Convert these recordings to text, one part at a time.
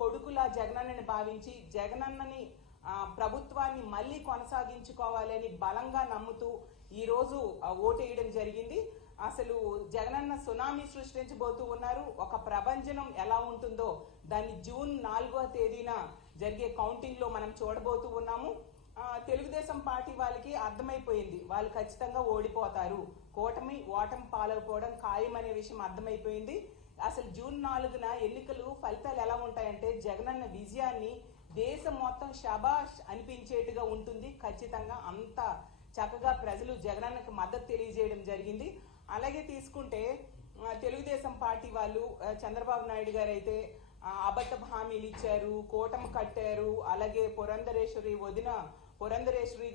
కొడుకులా జగనన్నని భావించి జగనన్నని ప్రభుత్వాన్ని మళ్ళీ కొనసాగించుకోవాలని బలంగా నమ్ముతూ ఈ రోజు ఓటేయడం జరిగింది. అసలు జగనన్న సునామీ సృష్టించబోతూ ఉన్నారు. ఒక ప్రభంజనం ఎలా ఉంటుందో దాన్ని జూన్ 4వ తేదీన జరిగే కౌంటింగ్ లో మనం చూడబోతూ ఉన్నాము. తెలుగుదేశం పార్టీ వాళ్ళకి అర్థమైపోయింది, వాళ్ళు ఖచ్చితంగా ఓడిపోతారు, ఓటమి పాలైపోవడం ఖాయం అనే విషయం అర్థమైపోయింది. అసలు జూన్ 4న ఎన్నికలు ఫలితాలు ఎలా ఉంటాయంటే జగనన్న విజయాన్ని దేశం మొత్తం షబాష్ అనిపించేట్టుగా ఉంటుంది. ఖచ్చితంగా అంత చక్కగా ప్రజలు జగనన్నకు మద్దతు తెలియజేయడం జరిగింది. అలాగే తీసుకుంటే తెలుగుదేశం పార్టీ వాళ్ళు చంద్రబాబు నాయుడు గారు అయితే అబద్ధ హామీలు ఇచ్చారు, కూటమి కట్టారు. అలాగే పురంధరేశ్వరి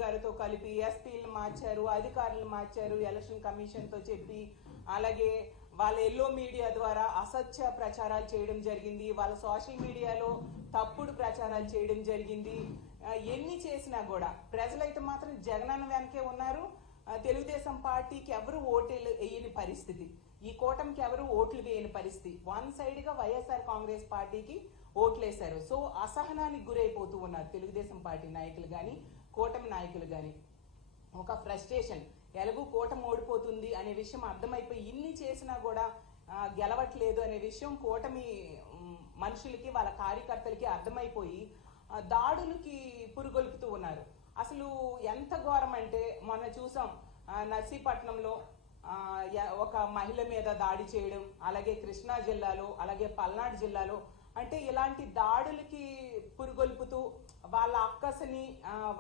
గారితో కలిపి ఎస్పీలను మార్చారు, అధికారులను మార్చారు ఎలక్షన్ కమిషన్ తో చెప్పి. అలాగే వాళ్ళ ఎల్లో మీడియా ద్వారా అసత్య ప్రచారాలు చేయడం జరిగింది, వాళ్ళ సోషల్ మీడియాలో తప్పుడు ప్రచారాలు చేయడం జరిగింది. ఎన్ని చేసినా కూడా ప్రజలైతే మాత్రం జగనన్న వెనకే ఉన్నారు. తెలుగుదేశం పార్టీకి ఎవరు ఓట్లు వేయని పరిస్థితి, ఈ కూటమికి ఎవరు ఓట్లు వేయని పరిస్థితి. వన్ సైడ్ గా వైఎస్ఆర్ కాంగ్రెస్ పార్టీకి ఓట్లేశారు. సో అసహనానికి గురైపోతూ ఉన్నారు తెలుగుదేశం పార్టీ నాయకులు గాని కూటమి నాయకులు గాని. ఒక ఫ్రస్ట్రేషన్, ఎలాగూ కూటమి ఓడిపోతుంది అనే విషయం అర్థమైపోయి ఇన్ని చేసినా కూడా గెలవట్లేదు అనే విషయం కూటమి మనుషులకి వాళ్ళ కార్యకర్తలకి అర్థమైపోయి దాడులకి పురుగొల్పుతూ ఉన్నారు. అసలు ఎంత ఘోరం అంటే మొన్న చూసాం నర్సీపట్నంలో ఒక మహిళ మీద దాడి చేయడం, అలాగే కృష్ణా జిల్లాలో, అలాగే పల్నాడు జిల్లాలో. అంటే ఇలాంటి దాడులకి పురుగొల్పుతూ వాళ్ళ అక్కసని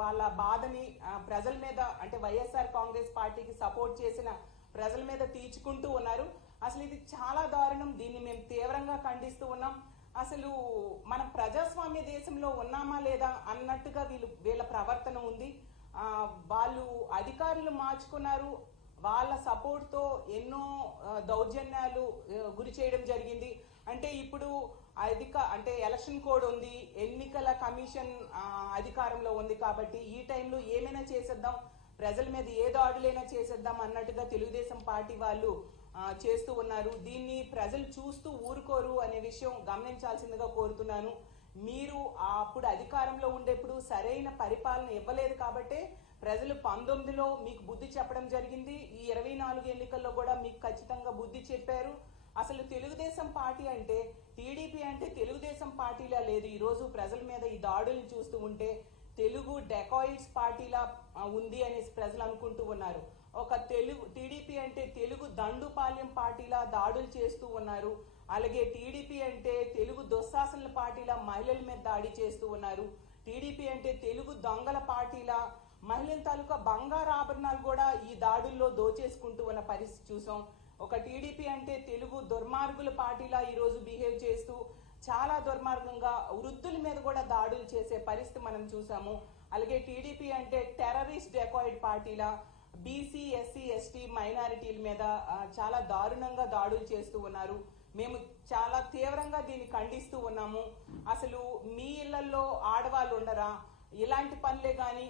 వాళ్ళ బాధని ప్రజల మీద, అంటే వైఎస్ఆర్ కాంగ్రెస్ పార్టీకి సపోర్ట్ చేసిన ప్రజల మీద తీర్చుకుంటూ ఉన్నారు. అసలు ఇది చాలా దారుణం, దీన్ని మేము తీవ్రంగా ఖండిస్తూ ఉన్నాం. అసలు మన ప్రజాస్వామ్య దేశంలో ఉన్నామా లేదా అన్నట్టుగా వీళ్ళ ప్రవర్తన ఉంది. వాళ్ళు అధికారులు మార్చుకున్నారు, వాళ్ళ సపోర్ట్ తో ఎన్నో దౌర్జన్యాలు గురి చేయడం జరిగింది. అంటే ఇప్పుడు అంటే ఎలక్షన్ కోడ్ ఉంది, ఎన్నికల కమిషన్ అధికారంలో ఉంది కాబట్టి ఈ టైంలో ఏమైనా చేసేద్దాం, ప్రజల మీద ఏ దాడులైనా చేసేద్దాం అన్నట్టుగా తెలుగుదేశం పార్టీ వాళ్ళు చేస్తూ ఉన్నారు. దీన్ని ప్రజలు చూస్తూ ఊరుకోరు అనే విషయం గమనించాల్సిందిగా కోరుతున్నాను. మీరు అప్పుడు అధికారంలో ఉండేప్పుడు సరైన పరిపాలన ఇవ్వలేదు కాబట్టే ప్రజలు 19లో మీకు బుద్ధి చెప్పడం జరిగింది. ఈ 24 ఎన్నికల్లో కూడా మీకు ఖచ్చితంగా బుద్ధి చెప్పారు. అసలు తెలుగుదేశం పార్టీ అంటే టీడీపీ అంటే తెలుగుదేశం పార్టీలా లేదు. ఈ రోజు ప్రజల మీద ఈ దాడులు చూస్తూ ఉంటే తెలుగు డెకాయిడ్స్ పార్టీలా ఉంది అనేసి ప్రజలు అనుకుంటూ ఉన్నారు. ఒక టీడీపీ అంటే తెలుగు దండుపాల్యం పార్టీలా దాడులు చేస్తూ ఉన్నారు. అలాగే టీడీపీ అంటే తెలుగు దుశ్శాసనల పార్టీలా మహిళల మీద దాడి చేస్తూ ఉన్నారు. టీడీపీ అంటే తెలుగు దొంగల పార్టీలా మహిళల తాలూకా బంగారు ఆభరణాలు కూడా ఈ దాడుల్లో దోచేసుకుంటూ ఉన్న పరిస్థితి చూసాం. ఒక టీడీపీ అంటే తెలుగు దుర్మార్గుల పార్టీలా ఈ రోజు బిహేవ్ చేస్తూ చాలా దుర్మార్గంగా వృద్ధుల మీద కూడా దాడులు చేసే పరిస్థితి మనం చూసాము. అలాగే టీడీపీ అంటే టెర్రరిస్ట్ డెకాయిడ్ పార్టీలా బీసీ, ఎస్సీ, ఎస్టీ మైనారిటీల మీద చాలా దారుణంగా దాడులు చేస్తూ ఉన్నారు. మేము చాలా తీవ్రంగా దీన్ని ఖండిస్తూ ఉన్నాము. అసలు మీ ఇళ్లలో ఆడవాళ్ళు ఉండరా? ఇలాంటి పనులే గాని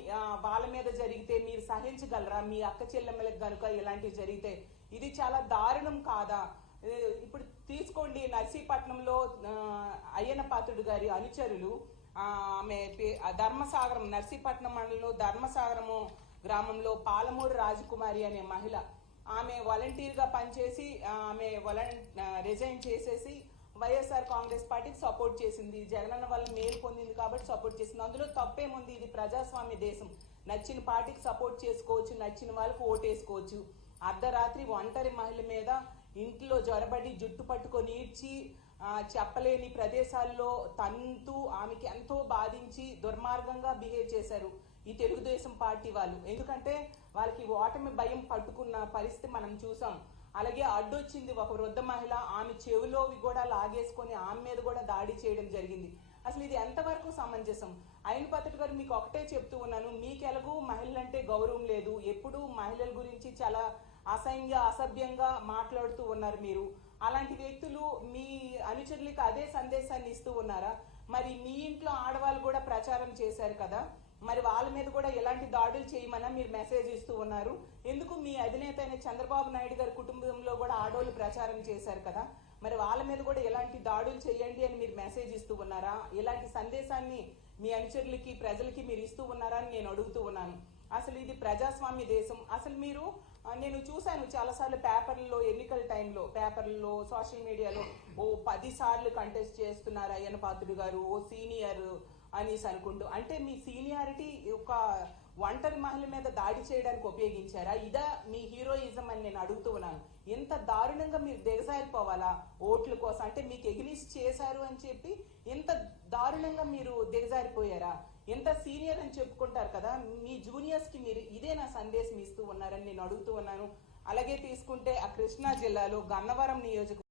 వాళ్ళ మీద జరిగితే మీరు సహించగలరా? మీ అక్క చెల్లెమ్మలకు కనుక ఇలాంటివి జరిగితే ఇది చాలా దారుణం కాదా? ఇప్పుడు తీసుకోండి, నర్సీపట్నంలో అయ్యన్న పాత్రుడు గారి అనుచరులు ఆమె ధర్మసాగరం, నర్సీపట్నం మండలంలో ధర్మసాగరము గ్రామంలో పాలమూరు రాజకుమారి అనే మహిళ, ఆమె వాలంటీర్ గా పనిచేసి ఆమె రిజైన్ చేసేసి వైఎస్ఆర్ కాంగ్రెస్ పార్టీకి సపోర్ట్ చేసింది. జగనన్న వల్ల మేలు పొందింది కాబట్టి సపోర్ట్ చేసింది. అందులో తప్పేముంది? ఇది ప్రజాస్వామ్య దేశం. నచ్చిన పార్టీకి సపోర్ట్ చేసుకోవచ్చు, నచ్చిన వాళ్ళకు ఓటేసుకోవచ్చు. అర్ధరాత్రి ఒంటరి మహిళ మీద ఇంట్లో జ్వరబడి జుట్టు పట్టుకొని ఈడ్చి చెప్పలేని ప్రదేశాల్లో తంతూ ఆమెకి ఎంతో బాధించి దుర్మార్గంగా బిహేవ్ చేశారు ఈ తెలుగుదేశం పార్టీ వాళ్ళు. ఎందుకంటే వాళ్ళకి ఓటమి భయం పట్టుకున్న పరిస్థితి మనం చూసాం. అలాగే అడ్డొచ్చింది ఒక వృద్ధ మహిళ, ఆమె చెవిలోవి కూడా లాగేసుకొని ఆమె మీద కూడా దాడి చేయడం జరిగింది. అసలు ఇది ఎంతవరకు సమంజసం? అయిన పద్ధతి గారు మీకు ఒకటే చెప్తూ ఉన్నాను, మీకెలాగూ మహిళలంటే గౌరవం లేదు, ఎప్పుడు మహిళల గురించి చాలా అసభ్యంగా మాట్లాడుతూ ఉన్నారు మీరు. అలాంటి వ్యక్తులు మీ అనుచరులకు అదే సందేశాన్ని ఇస్తూ ఉన్నారా? మరి మీ ఇంట్లో ఆడవాళ్ళు కూడా ప్రచారం చేశారు కదా, మరి వాళ్ళ మీద కూడా ఎలాంటి దాడులు చేయమన్నా మీరు మెసేజ్ ఇస్తూ ఉన్నారు. ఎందుకు మీ అధినేత అయిన చంద్రబాబు నాయుడు గారి కుటుంబంలో కూడా ఆడవాళ్ళు ప్రచారం చేశారు కదా, మరి వాళ్ళ మీద కూడా ఎలాంటి దాడులు చేయండి అని మీరు మెసేజ్ ఇస్తూ ఉన్నారా? ఎలాంటి సందేశాన్ని మీ అనుచరులకి ప్రజలకి మీరు ఇస్తూ ఉన్నారా అని నేను అడుగుతూ ఉన్నాను. అసలు ఇది ప్రజాస్వామ్య దేశం. అసలు మీరు నేను చూశాను చాలాసార్లు పేపర్లలో, ఎన్నికల టైంలో పేపర్లలో, సోషల్ మీడియాలో 10 సార్లు కంటెస్ట్ చేస్తున్నారు అయ్యన్న పాత్రుడు గారు, సీనియర్ అనేసి అనుకుంటూ. అంటే మీ సీనియారిటీ ఒక ఒంటరి మహిళ మీద దాడి చేయడానికి ఉపయోగించారా? ఇదా మీ హీరోయిజం అని నేను అడుగుతూ ఉన్నాను. ఎంత దారుణంగా మీరు దిగజారిపోవాలా ఓట్ల కోసం? అంటే మీకు ఎగ్నిస్ట్ చేశారు అని చెప్పి ఎంత దారుణంగా మీరు దిగజారిపోయారా? ఎంత సీనియర్ అని చెప్పుకుంటారు కదా, మీ జూనియర్స్ కి మీరు ఇదే నా సందేశం ఇస్తూ ఉన్నారని నేను అడుగుతూ ఉన్నాను. అలాగే తీసుకుంటే ఆ కృష్ణా జిల్లాలో గన్నవరం నియోజకవర్గం